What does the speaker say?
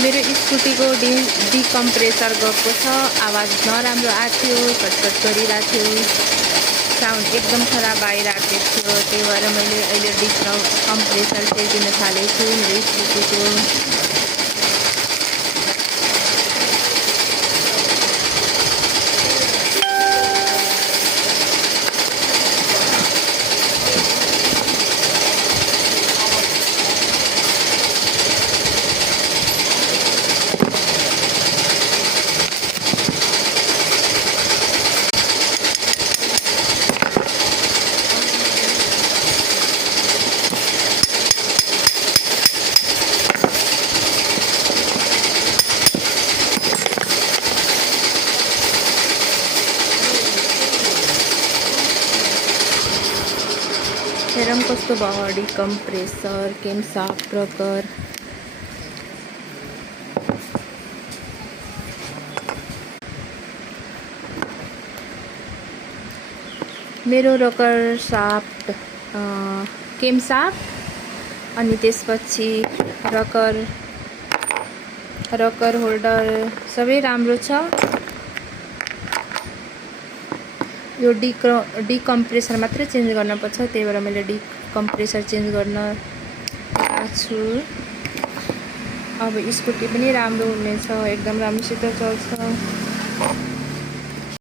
मेरो स्कुटीको डिकम्प्रेसर गएको छ, आवाज नराम्रो आएको थियो, कटकट गरिरहेको थियो, साउन्ड एकदम खराब आइरहेको थियो। त्यही भएर मैले अहिले डिकम्प्रेसर फेरिदिन थालेको छु मेरो स्कुटीको। हेरौँ कस्तो भयो डिकम्प्रेसर केमसाफ्ट रकर। मेरो रकर साफ्ट केमसाफ्ट, अनि त्यसपछि रकर होल्डर सबै राम्रो छ। यो डिकम्प्रेसर मात्रै चेन्ज गर्न पर्छ, त्यही भएर मैले डिकम्प्रेसर चेन्ज गर्न आएको छु। अब स्कुटी पनि राम्रो हुनेछ, एकदम राम्रोसित चल्छ।